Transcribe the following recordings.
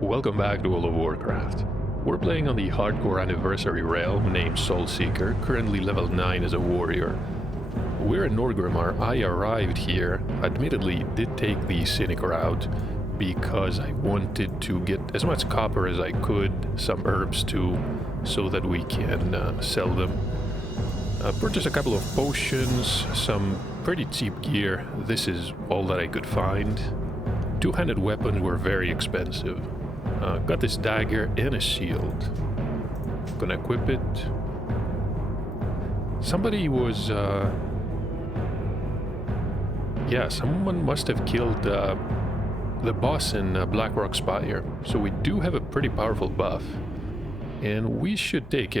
Welcome back to World of Warcraft. We're playing on the hardcore anniversary realm named Soulseeker, currently level 9 as a warrior. We're in Norgrimmar. I arrived here, admittedly did take the Cynic route, because I wanted to get as much copper as I could, some herbs too, so that we can sell them. Purchased a couple of potions, some pretty cheap gear. This is all that I could find. Two-handed weapons were very expensive. Got this dagger and a shield. Gonna equip it. Somebody was... yeah, someone must have killed the boss in Blackrock Spire. So we do have a pretty powerful buff. And we should take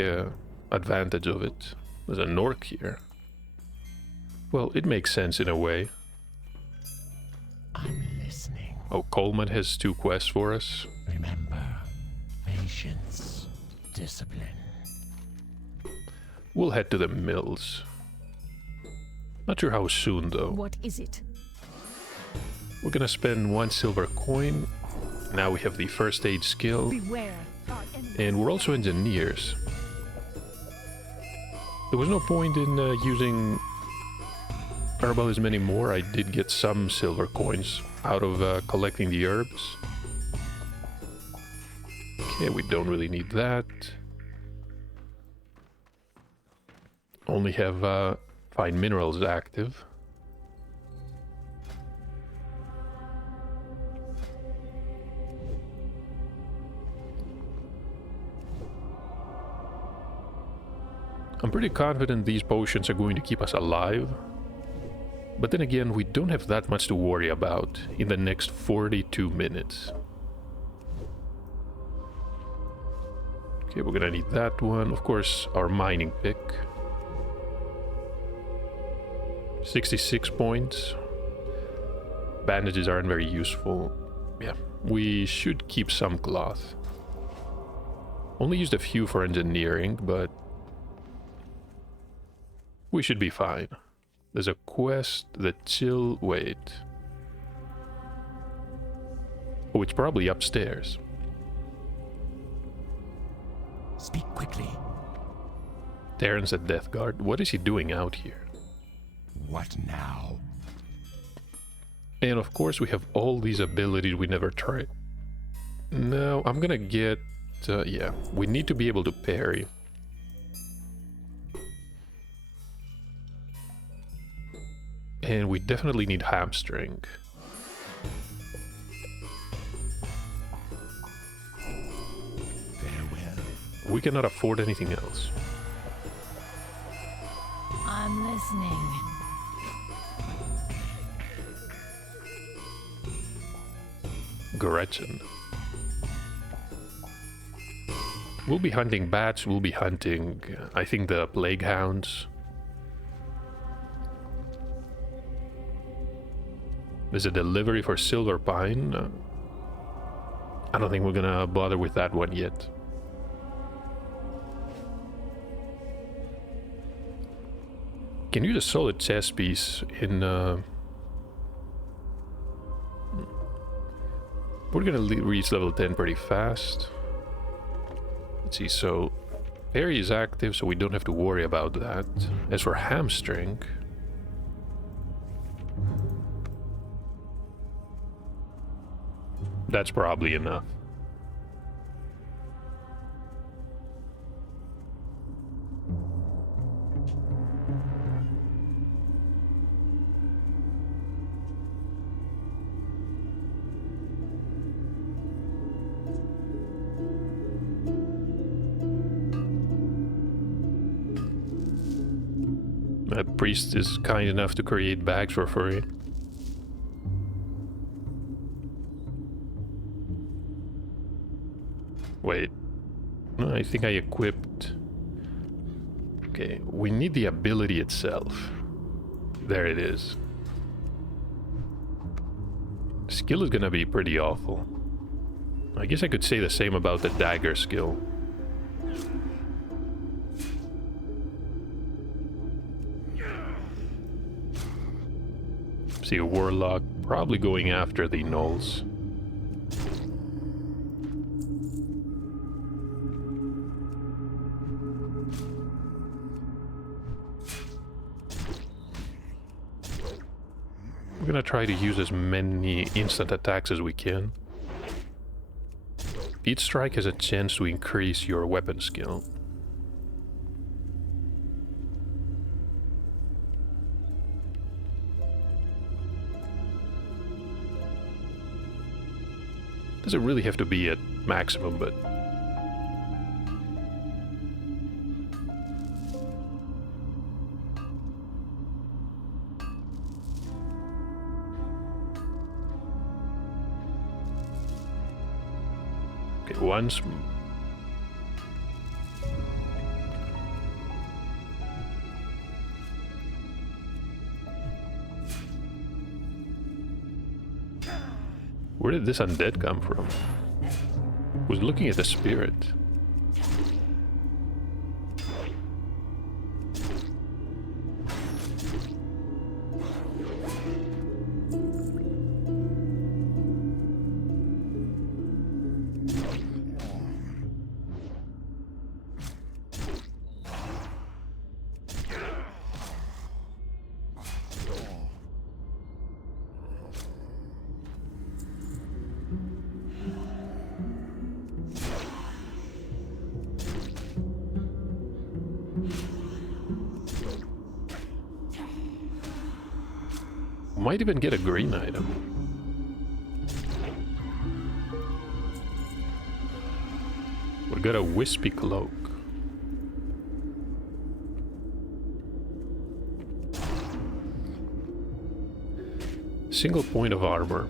advantage of it. There's a Nork here. Well, it makes sense in a way. I'm listening. Oh, Coleman has 2 quests for us. Remember, patience, discipline. We'll head to the mills. Not sure how soon, though. What is it? We're gonna spend 1 silver coin. Now we have the first aid skill. Beware. And we're also engineers. There was no point in using herbalism anymore. I did get some silver coins out of collecting the herbs. Okay, we don't really need that. Only have fine minerals active. I'm pretty confident these potions are going to keep us alive. But then again, we don't have that much to worry about in the next 42 minutes. Okay, we're gonna need that one. Of course, our mining pick. 66 points. Bandages aren't very useful. Yeah, we should keep some cloth. Only used a few for engineering, but we should be fine. There's a quest, the chill... Wait. Oh, it's probably upstairs. Speak quickly. Terran's at Death Guard. What is he doing out here? What now? And of course we have all these abilities we never tried. No, I'm gonna get... yeah, we need to be able to parry. And we definitely need hamstring. Farewell. We cannot afford anything else. I'm listening. Gretchen. We'll be hunting bats, we'll be hunting, I think, the plague hounds. There's a delivery for Silver Pine. I don't think we're gonna bother with that one yet. Can use a solid chess piece in... We're gonna reach level 10 pretty fast. Let's see, so... Parry is active, so we don't have to worry about that. As for hamstring... That's probably enough. A priest is kind enough to create bags for free. Wait, no, I think I equipped... Okay, we need the ability itself. There it is. Skill is gonna be pretty awful. I guess I could say the same about the dagger skill. See a warlock probably going after the gnolls. gonna try to use as many instant attacks as we can. Each strike has a chance to increase your weapon skill. Doesn't really have to be at maximum, but... Okay, once... Where did this undead come from? Was looking at the spirit. Might even get a green item. We got a wispy cloak. Single point of armor.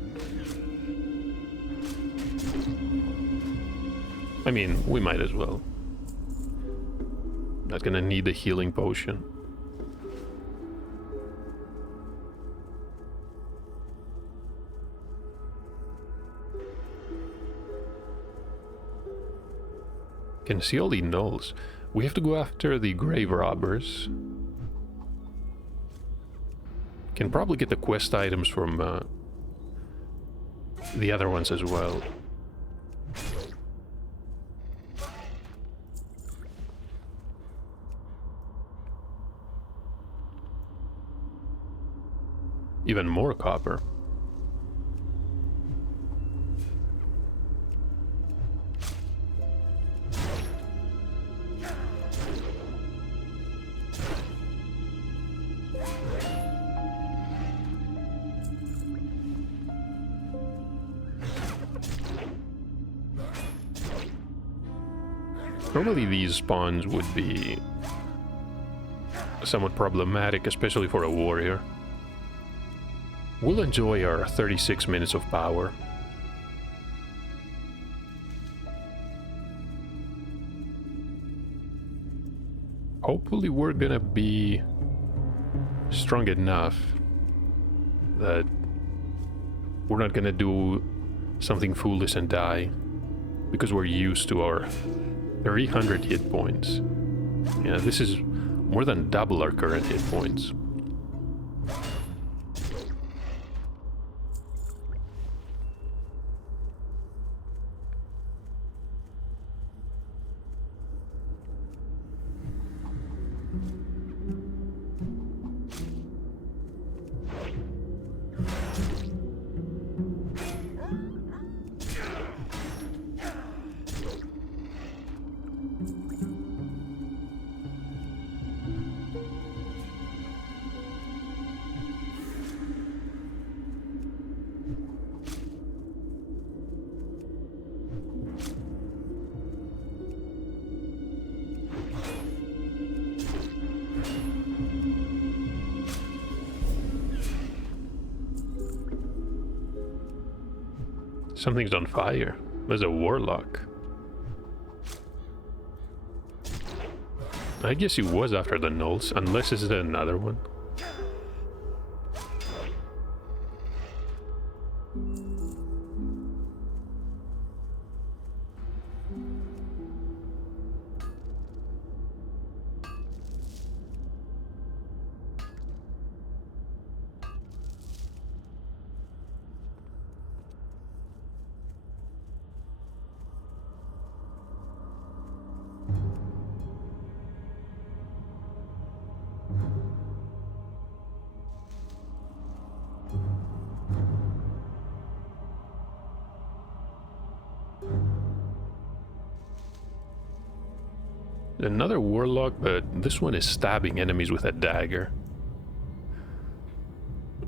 I mean, we might as well. Not gonna need the healing potion. Can see all the gnolls. We have to go after the grave robbers. Can probably get the quest items from the other ones as well. Even more copper. Normally these spawns would be somewhat problematic, especially for a warrior. We'll enjoy our 36 minutes of power. Hopefully we're gonna be strong enough that we're not gonna do something foolish and die, because we're used to our 300 hit points. Yeah, this is more than double our current hit points. Something's on fire. There's a warlock. I guess he was after the gnolls, unless this is another one. Another warlock, but this one is stabbing enemies with a dagger.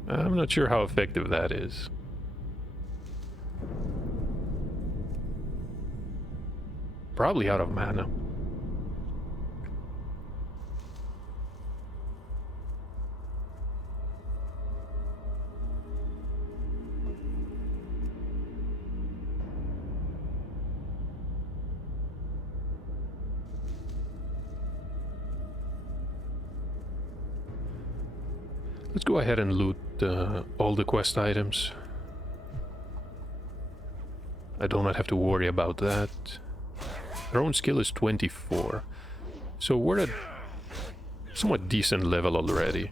I'm not sure how effective that is. Probably out of mana. Let's go ahead and loot all the quest items. I do not have to worry about that. Our own skill is 24. So we're at somewhat decent level already.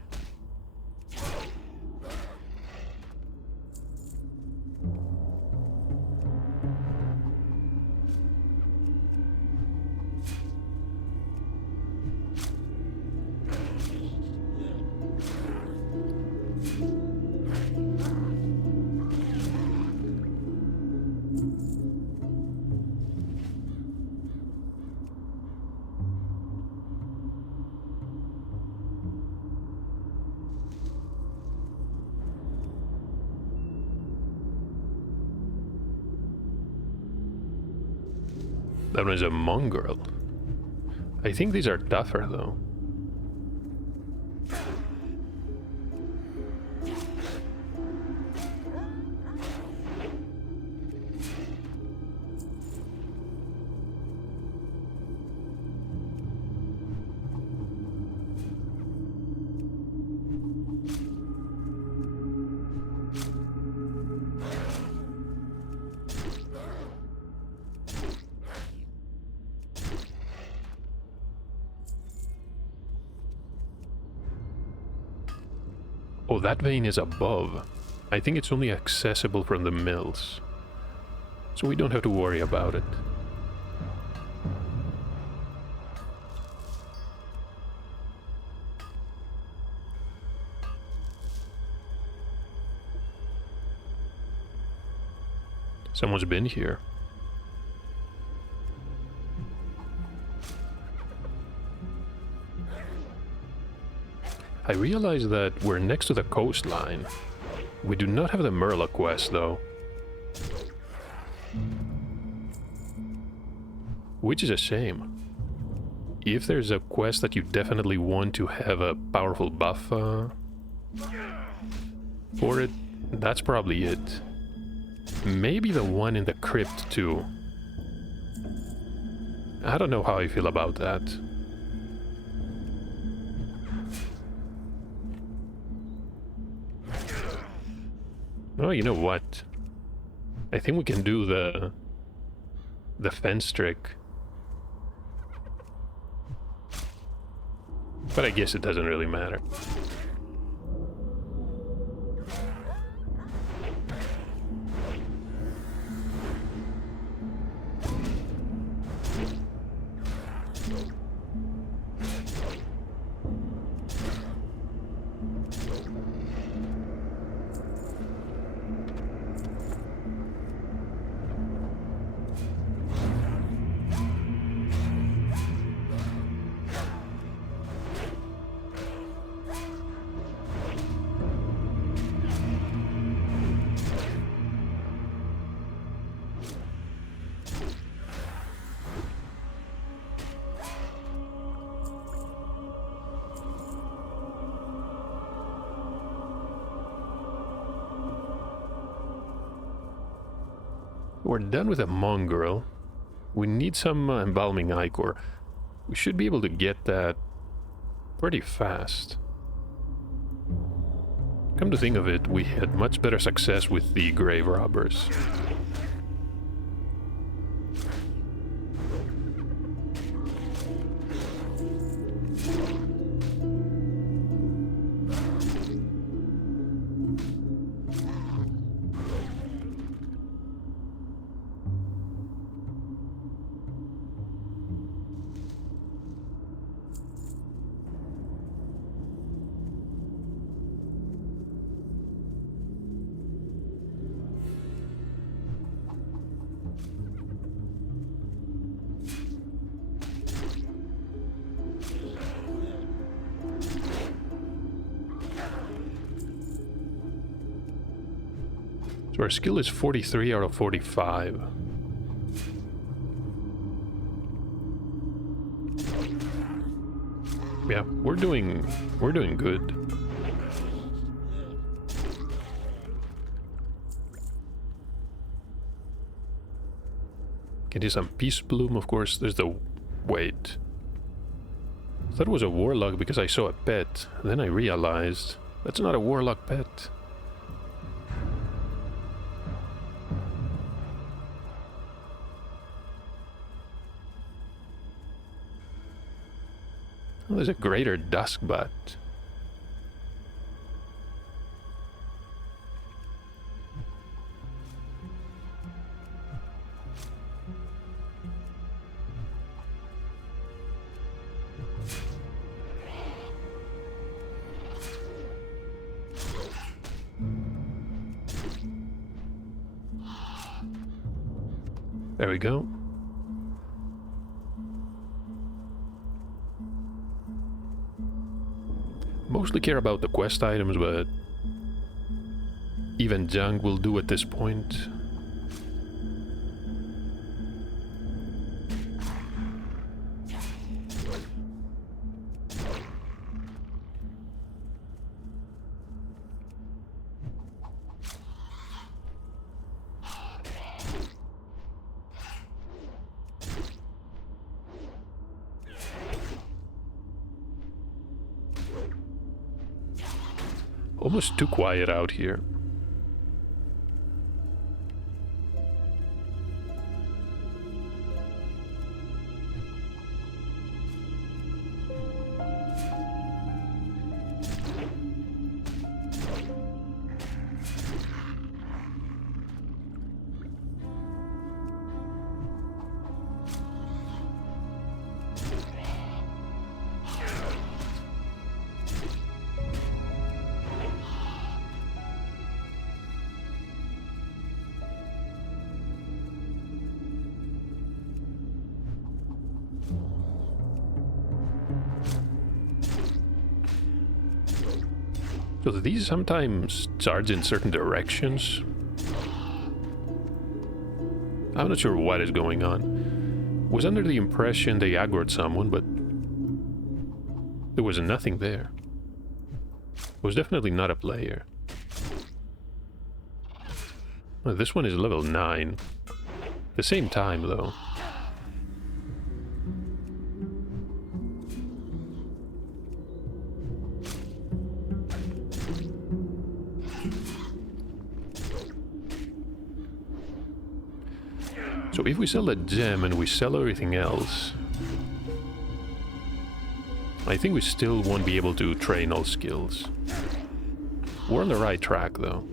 That one is a mongrel. I think these are tougher though. Oh, that vein is above. I think it's only accessible from the mills. So we don't have to worry about it. Someone's been here. I realize that we're next to the coastline. We do not have the Merla quest, though. Which is a shame. If there's a quest that you definitely want to have a powerful buff for it, that's probably it. Maybe the one in the crypt, too. I don't know how I feel about that. Oh, you know what? I think we can do the fence trick. But I guess it doesn't really matter. We're done with a mongrel. We need some embalming ichor. We should be able to get that pretty fast. Come to think of it, we had much better success with the grave robbers. So our skill is 43 out of 45. Yeah, we're doing good. Can do some Peace Bloom, of course. There's the... Wait. I thought it was a warlock because I saw a pet. Then I realized that's not a warlock pet. Oh, there's a greater Duskbat. There we go. Mostly care about the quest items, but even junk will do at this point. Almost too quiet out here. So these sometimes charge in certain directions. I'm not sure what is going on. Was under the impression they aggroed someone, but there was nothing there. It was definitely not a player. Well, this one is level 9. The same time, though. So if we sell the gem and we sell everything else, I think we still won't be able to train all skills. We're on the right track, though.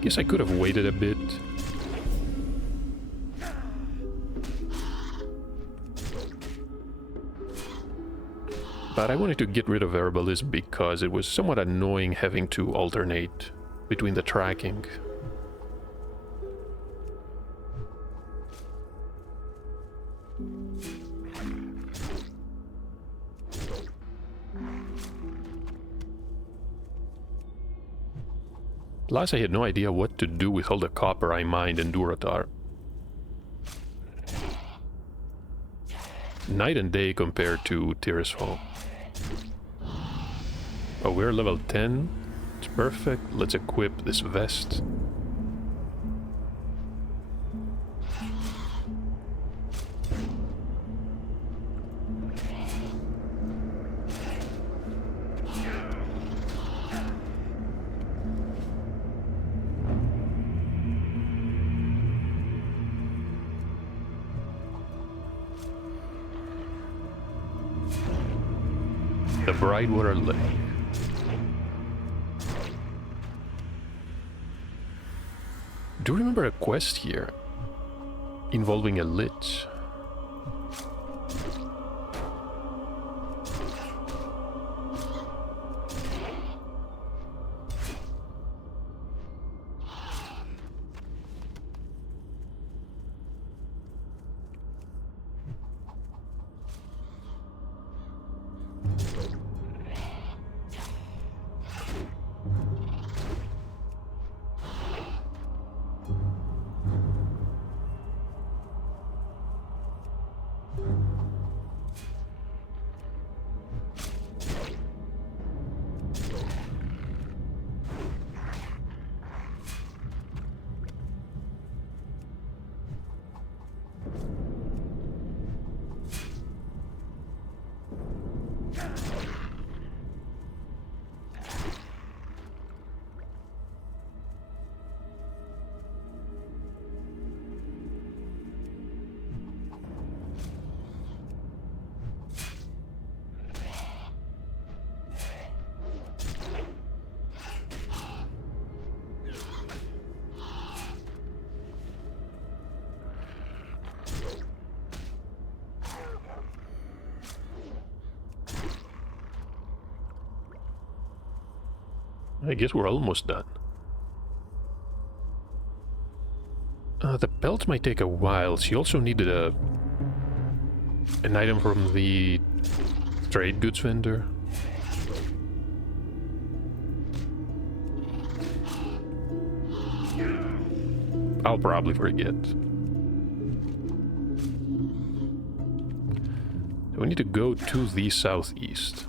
Guess I could have waited a bit. But I wanted to get rid of Herbalism because it was somewhat annoying having to alternate between the tracking. Plus, I had no idea what to do with all the copper I mined in Duratar. Night and day compared to Tirisfal. Oh, we're level 10. It's perfect. Let's equip this vest. The Brightwater Lake. Do you remember a quest here involving a lich? I guess we're almost done. The belt might take a while. She also needed an item from the trade goods vendor. I'll probably forget. We need to go to the southeast.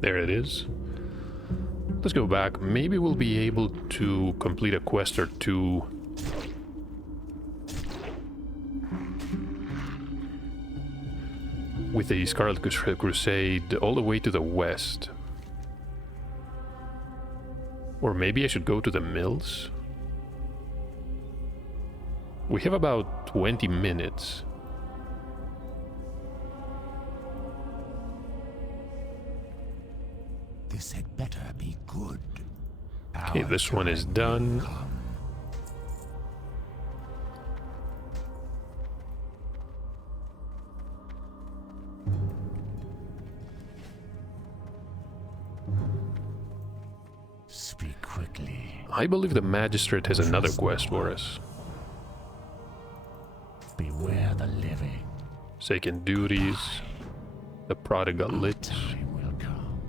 There it is. Let's go back. Maybe we'll be able to complete a quest or two. With the Scarlet Crusade all the way to the west. Or maybe I should go to the mills? We have about 20 minutes. This had better be good. Okay, this one is done. Speak quickly. I believe the Magistrate has another quest for us. Beware the living. Sacred Duties, the Prodigal Lich. Time will come.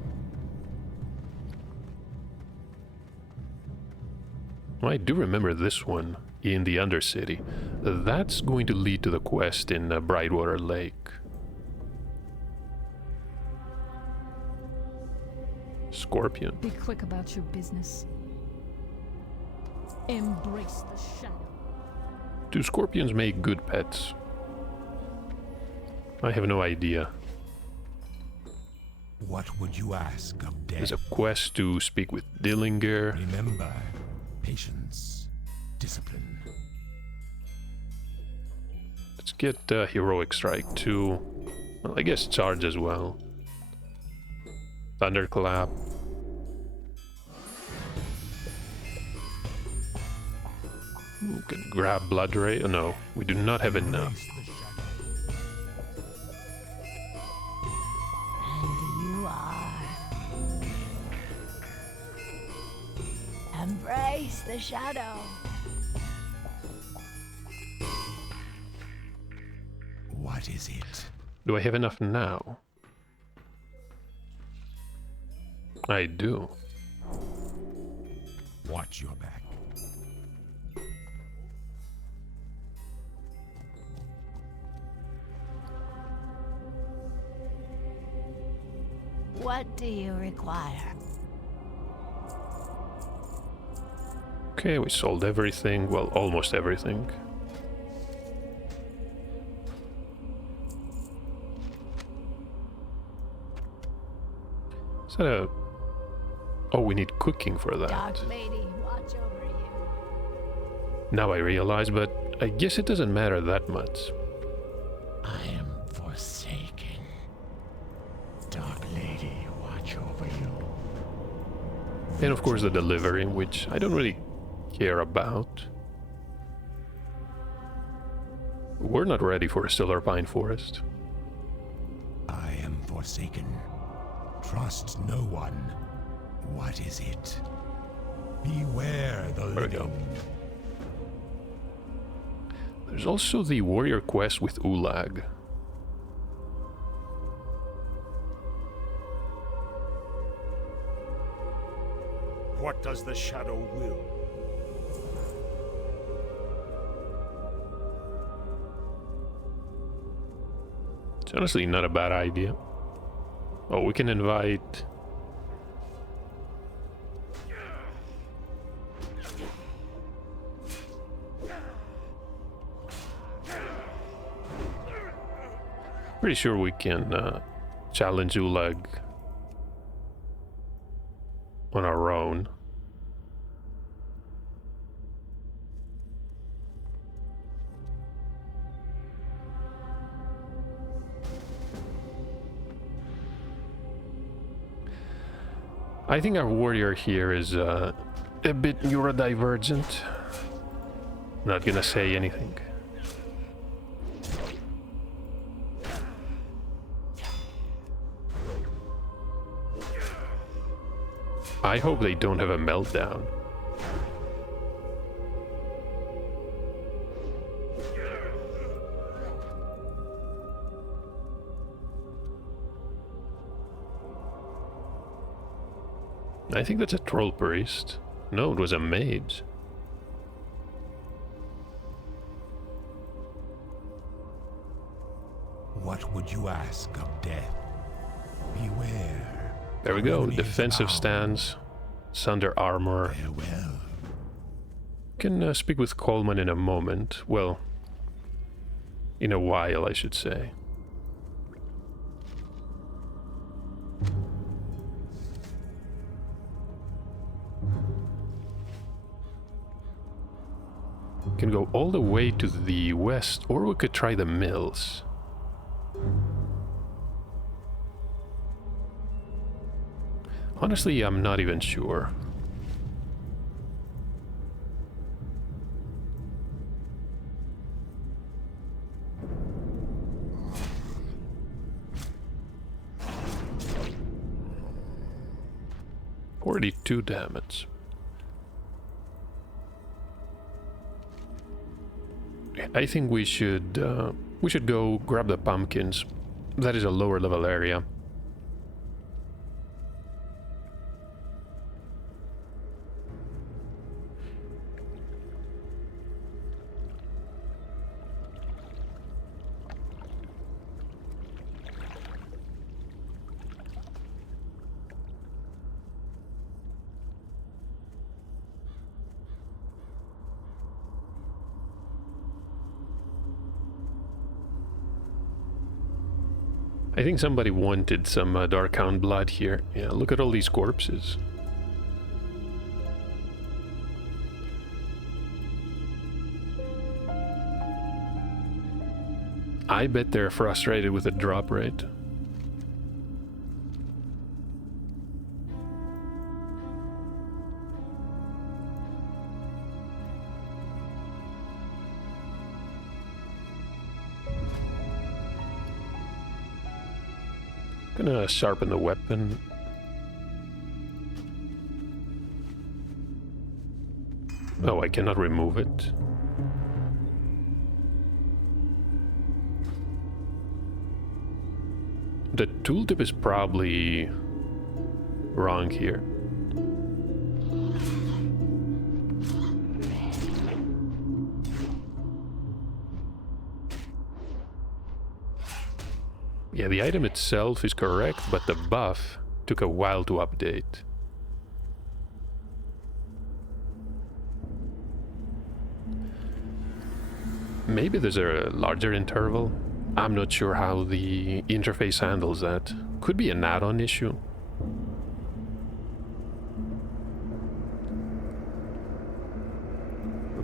I do remember this one in the Undercity. That's going to lead to the quest in Brightwater Lake. Scorpion. Be quick about your business. Embrace the shadow. Do scorpions make good pets? I have no idea. What would you ask of There's death? a quest to speak with Dillinger. Remember, patience, discipline. Let's get Heroic Strike too. Well, I guess Charge as well. Thunderclap. We could grab Blood Ray. Oh no, we do not have enough. And you are. Embrace the shadow. What is it? Do I have enough now? I do. Watch your back. What do you require? Okay, we sold everything. Well, almost everything. Is that a... Oh, we need cooking for that. Dark Lady, watch over you. Now I realize, but I guess it doesn't matter that much. I am forsaken. Dark Lady, watch over you. And of course the delivery, which I don't really care about. We're not ready for a Stellar Pine Forest. I am forsaken. Trust no one. What is it? Beware the There we go. living. There's also the warrior quest with Ulag. What does the shadow will? It's honestly not a bad idea. Oh, we can invite... Pretty sure we can challenge Ulag on our own. I think our warrior here is a bit neurodivergent. Not gonna say anything. I hope they don't have a meltdown. I think that's a troll priest. No, it was a mage. What would you ask of death? Beware. There we go, Enemy is defensive abound. stance. It's under armor. Farewell. Can speak with Coleman in a moment. Well, in a while, I should say. Can go all the way to the west, or we could try the mills. Honestly, I'm not even sure. $42 damage. I think we should go grab the pumpkins. That is a lower level area. I think somebody wanted some Darkhound blood here. Yeah, look at all these corpses. I bet they're frustrated with the drop rate. Gonna sharpen the weapon. Oh, I cannot remove it. The tooltip is probably wrong here. Yeah, the item itself is correct, but the buff took a while to update. Maybe there's a larger interval. I'm not sure how the interface handles that. Could be an add-on issue.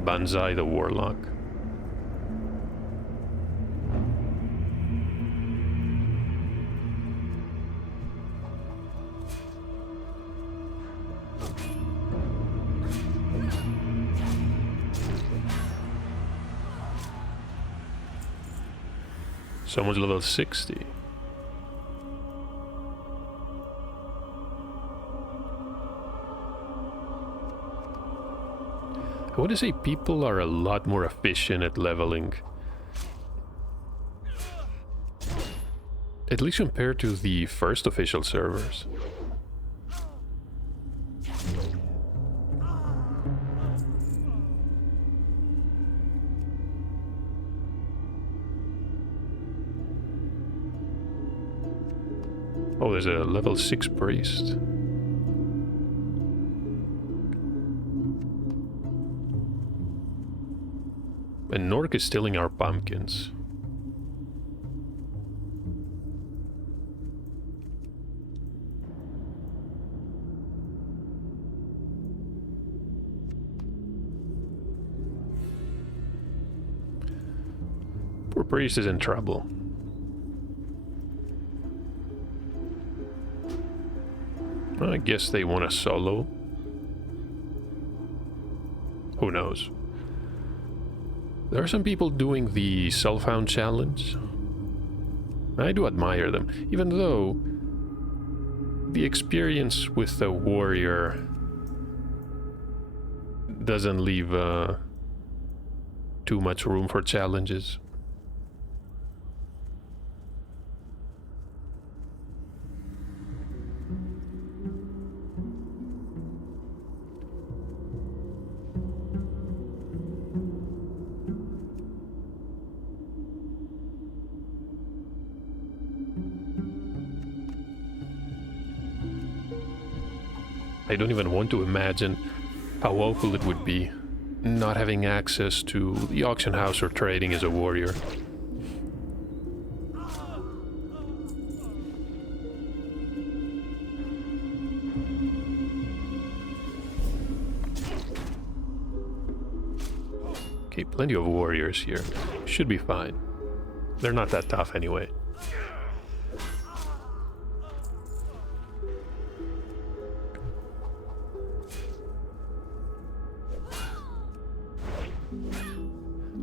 Banzai the Warlock. Someone's level 60. I want to say people are a lot more efficient at leveling. At least compared to the first official servers. Oh, there's a level 6 priest. And Nork is stealing our pumpkins. Poor priest is in trouble. I guess they want a solo. Who knows? There are some people doing the Self-Hound challenge. I do admire them, even though the experience with the warrior doesn't leave too much room for challenges. I don't even want to imagine how awful it would be not having access to the auction house or trading as a warrior. Okay, plenty of warriors here. Should be fine. They're not that tough anyway.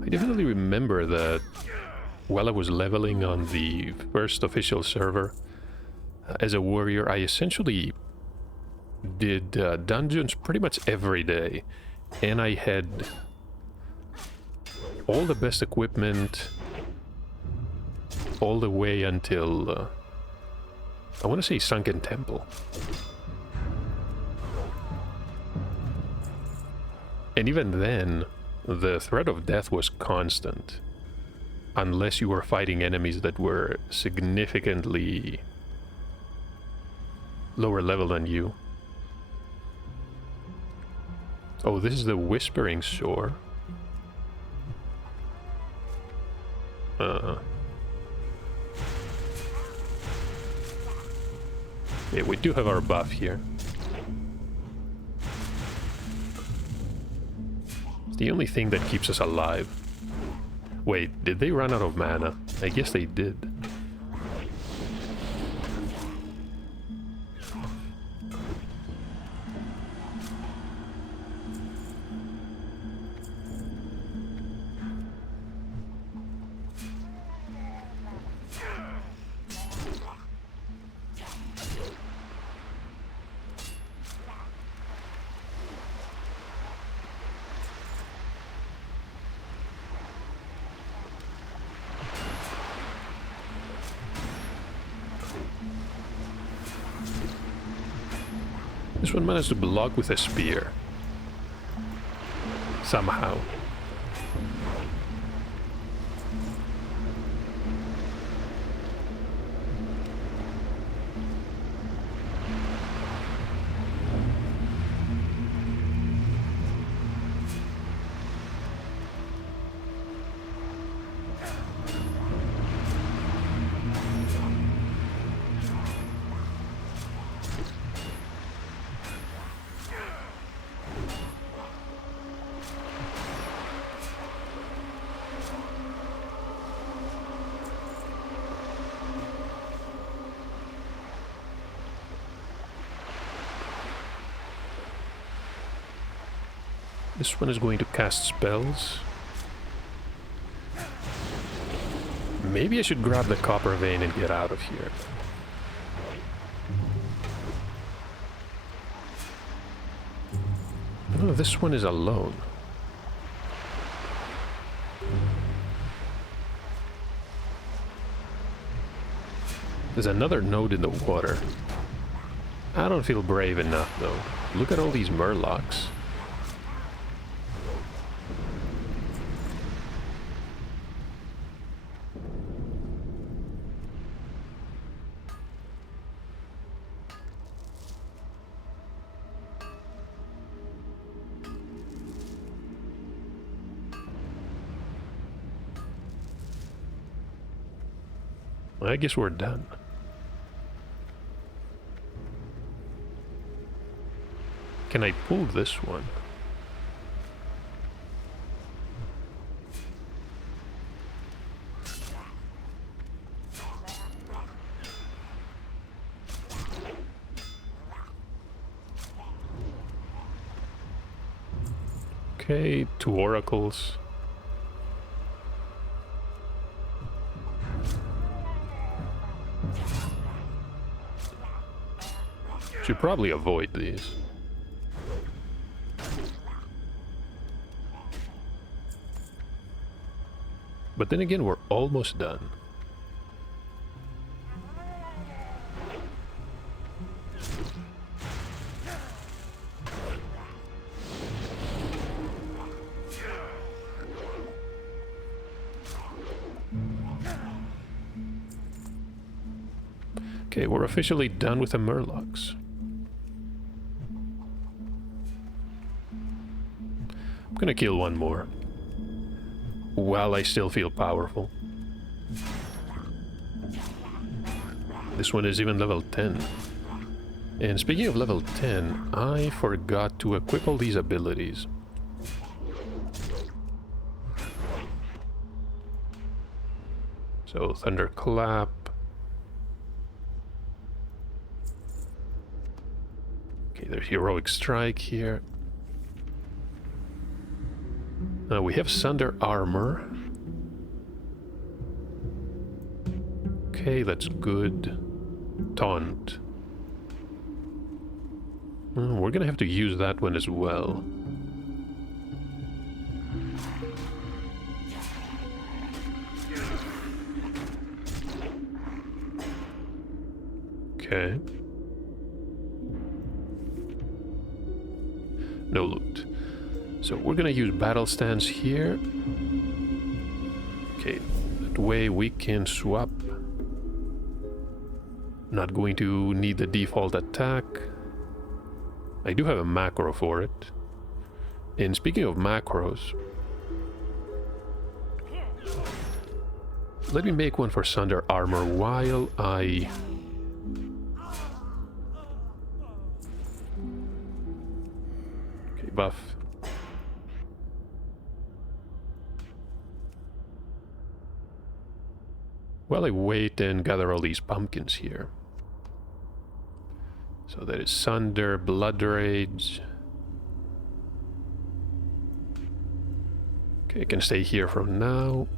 I definitely remember that while I was leveling on the first official server as a warrior, I essentially did dungeons pretty much every day, and I had all the best equipment all the way until I want to say Sunken Temple. And even then, the threat of death was constant, unless you were fighting enemies that were significantly lower level than you. Oh, this is the Whispering Shore. Yeah, we do have our buff here. It's the only thing that keeps us alive. Wait, did they run out of mana? I guess they did. This one managed to block with a spear. Somehow. This one is going to cast spells. Maybe I should grab the copper vein and get out of here. Oh, this one is alone. There's another node in the water. I don't feel brave enough, though. Look at all these murlocs. I guess we're done. Can I pull this one? Okay, 2 oracles. Should probably avoid these. But then again, we're almost done. Okay, we're officially done with the Murlocs. I'm gonna kill one more. While I still feel powerful. This one is even level 10. And speaking of level 10, I forgot to equip all these abilities. So, Thunderclap. Okay, there's Heroic Strike here. We have Sunder Armor. Okay, that's good. Taunt. We're gonna have to use that one as well. Okay. No loot. So we're gonna use battle stance here. Okay, that way we can swap. Not going to need the default attack. I do have a macro for it. And speaking of macros, let me make one for Sunder Armor while I... Okay, buff. While I wait and gather all these pumpkins here. So that is Sunder, Blood Rage. Okay, I can stay here from now.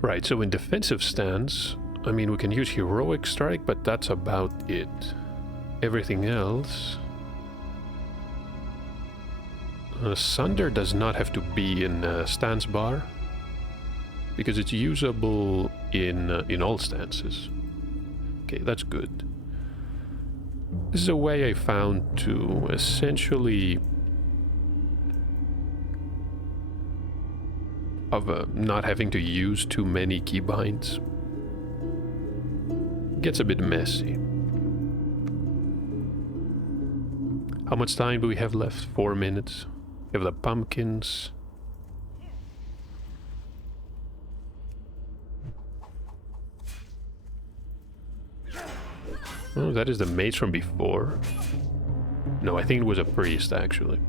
Right, so in defensive stance, I mean, we can use Heroic Strike, but that's about it. Everything else... Sunder does not have to be in stance bar, because it's usable in all stances. Okay, that's good. This is a way I found to essentially... of not having to use too many keybinds. Gets a bit messy. How much time do we have left? 4 minutes. We have the pumpkins. Oh, that is the mage from before. No, I think it was a priest, actually.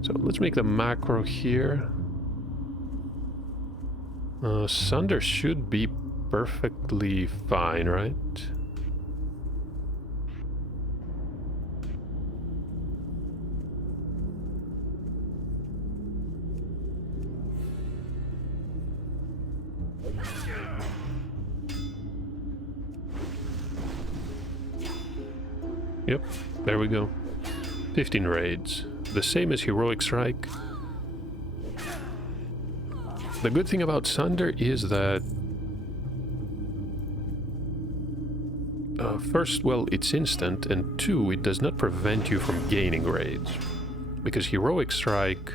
So let's make the macro here. Sunder should be perfectly fine, right? Yep, there we go. 15 raids. The same as Heroic Strike. The good thing about Sunder is that First, well, it's instant, and two, it does not prevent you from gaining rage. Because Heroic Strike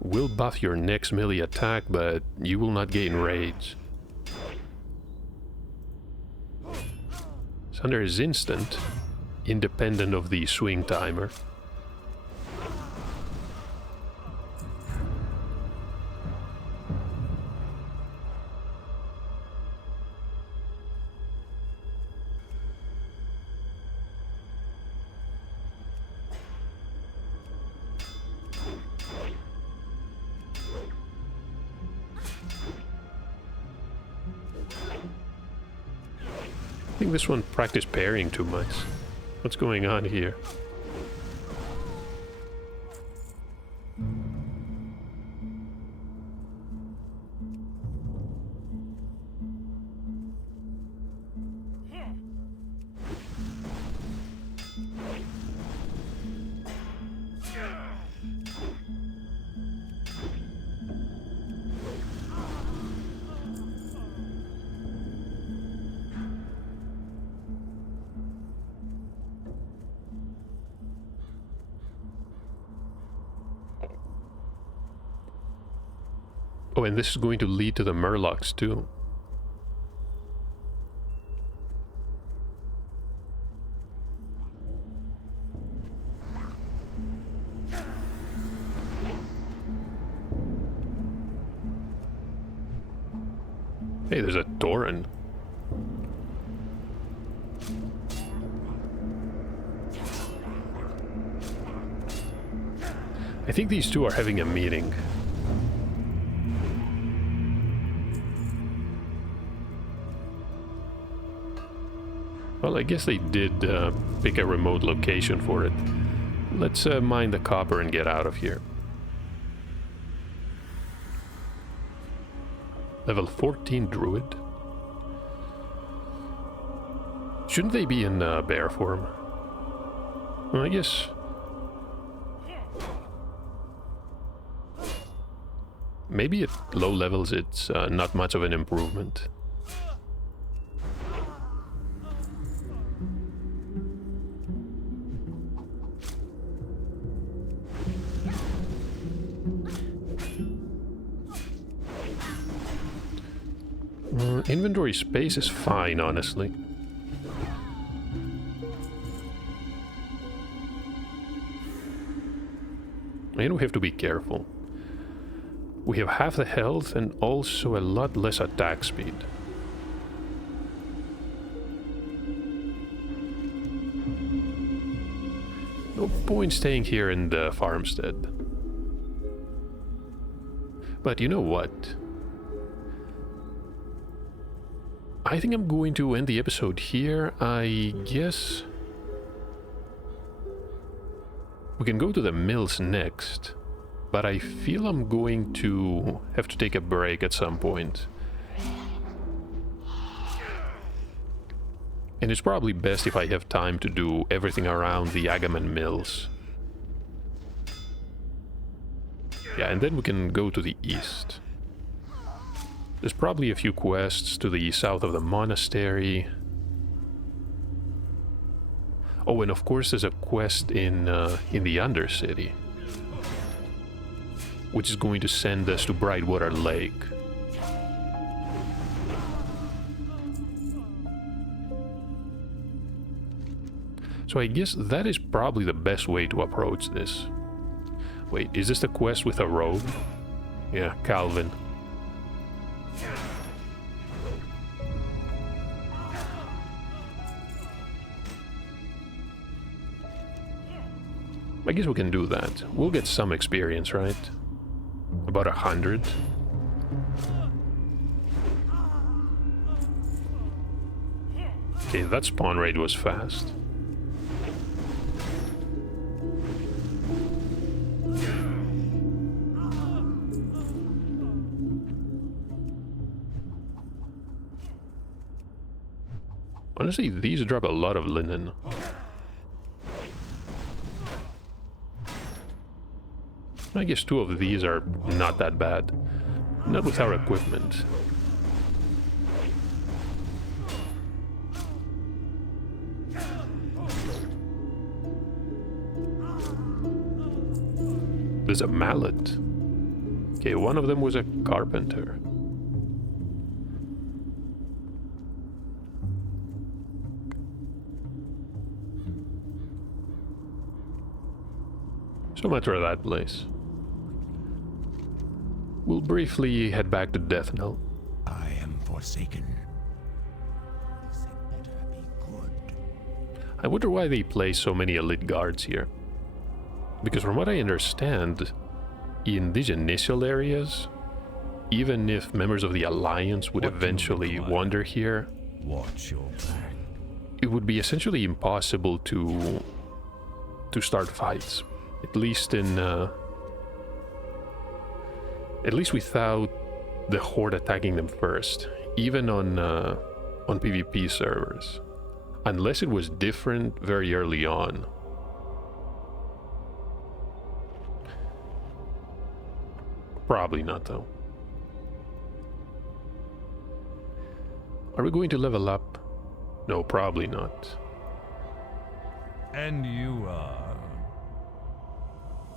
will buff your next melee attack, but you will not gain rage. Thunder is instant, independent of the swing timer. I think this one practiced parrying too much. What's going on here? Oh, and this is going to lead to the Murlocs too. Hey, there's a Tauren. I think these two are having a meeting. Well, I guess they did pick a remote location for it. Let's mine the copper and get out of here. Level 14 Druid. Shouldn't they be in bear form? Well, I guess... maybe at low levels it's not much of an improvement. Inventory space is fine, honestly. And we have to be careful. We have half the health and also a lot less attack speed. No point staying here in the farmstead. But you know what? I think I'm going to end the episode here. I guess we can go to the mills next, but I feel I'm going to have to take a break at some point. And it's probably best if I have time to do everything around the Agamen mills. Yeah, and then we can go to the east. There's probably a few quests to the south of the monastery. Oh, and of course there's a quest in the Undercity, which is going to send us to Brightwater Lake. So I guess that is probably the best way to approach this. Wait, is this the quest with a rogue? Yeah, Calvin. I guess we can do that. We'll get some experience, right? About 100. Okay, that spawn rate was fast. Honestly, these drop a lot of linen. I guess 2 of these are not that bad. Not with our equipment. There's a mallet. Okay, one of them was a carpenter. So much for that place. We'll briefly head back to Death Knell. I am forsaken. This had better be good. I wonder why they place so many elite guards here. Because from what I understand, in these initial areas, even if members of the Alliance would What do you eventually require? wander here, Watch your back. it would be essentially impossible to start fights. At least without the Horde attacking them first, even on PvP servers, unless it was different very early on. Probably not, though. Are we going to level up? No, probably not. And you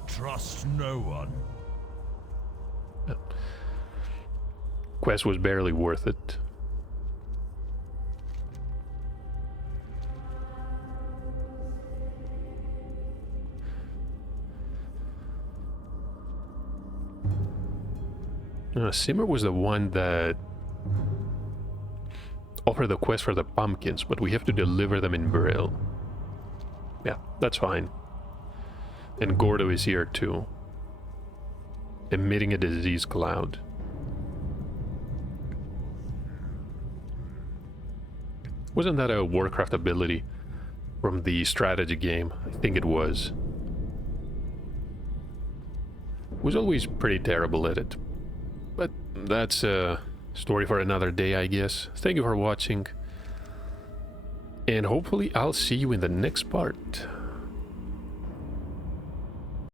trust no one. Quest was barely worth it. Simmer was the one that offered the quest for the pumpkins, but we have to deliver them in Brill. Yeah, that's fine. And Gordo is here too, emitting a disease cloud. Wasn't that a Warcraft ability from the strategy game? I think it was. Was always pretty terrible at it. But that's a story for another day, I guess. Thank you for watching. And hopefully I'll see you in the next part.